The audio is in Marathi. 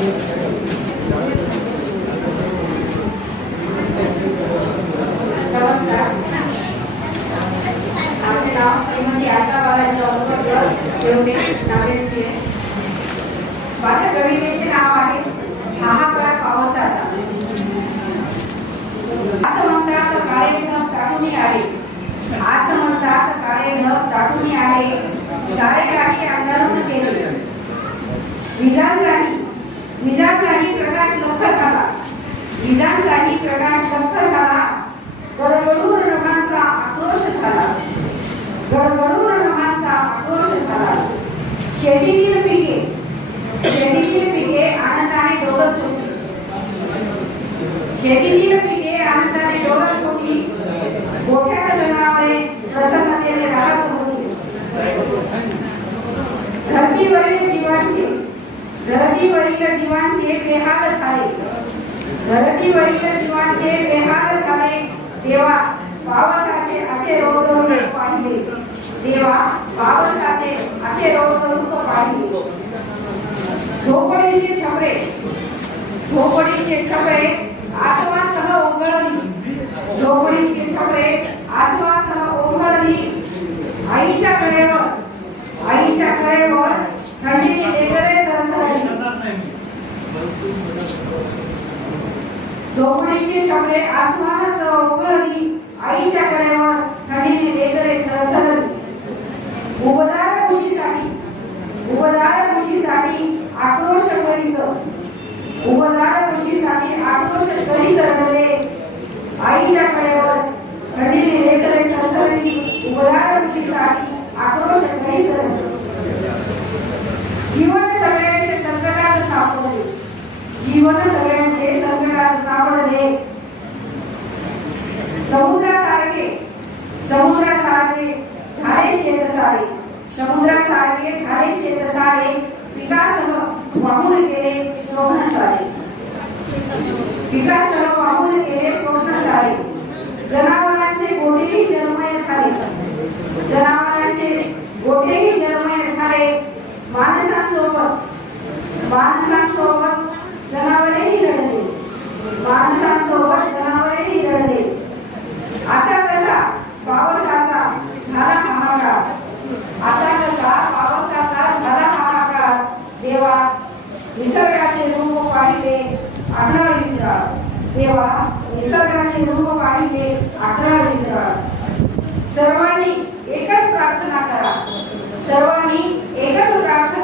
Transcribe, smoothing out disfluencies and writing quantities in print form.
नमस्कार. आपले नाव श्रीमती आशा बालाजी औंधकर ठेवते नागरिकची. माझ्या कवितेचे नाव आहे हाहाकार पावसाचा. असं म्हणतात काळे ढग दाटून आले, असं म्हणतात काळे ढग दाटून आले, सारे काही अंधारून गेले. विजांचाही प्रकाश लख झाला, विजांचाही प्रकाश लख झाला. गडगडून रमांचा आक्रोश झाला, गडगडून रमांचा आक्रोश झाला. शेतीतील पिके आनंदाने डोलत होती, शेतीतील पिके आनंदाने डोलत होती. गोठ्यात जनावरे प्रसन्नतेने राहत होती. धरतीवरील जीवांचे बेहाल झाले, धरतीवरील जीवांचे बेहाल झाले. देवा पावसाचे असे रौद्र पाहिले, देवा पावसाचे असे रौद्र पाहिले. झोपडीचे छपरे आसमासह ओघळली, झोपडीचे छपरे आसमासह ओघळली. आईच्या कडेवर थंडीने वेगळे तरतरली, झोपडीचे छपरे आसमासह ओघळली. आईच्या कडेवर थंडीने वेगळे तरतरली. उबदार खुशीसाठी आक्रोश करीत, उबदार खुशीसाठी आक्रोश करीत रडले. आईच्या कडेवर थंडीने वेगळे तरतरली. उबदार खुशीसाठी आक्रोश करीत रडले. जीवन सगळ्यांचे संकटात सापडले, जीवन सगळ्यांचे संकटात सापडले. समुद्रासारखे झाले शेतसारे, समुद्रासारखे झाले शेतसारे. पिकासह वाहून गेले सोनं सारे, पिकासह वाहून गेले सोनं सारे. जनावरांचे गोठेही जन्मय झाले, जनावरांचे गोठेही जन्मय झाले. माणसांसोबत जनावरेही रडले, माणसांसोबत जनावरेही रडले. असा कसा पावसाचा झाला हाहाकार, असा कसा पावसाचा झाला हाहाकार. देवा निसर्गाचे रूप पाहिले आढळली विराळ, देवा निसर्गाचे रूप पाहिले आढळली विराळ. सर्वांनी एकच प्रार्थना करा, सर्वांनी एकच प्रार्थना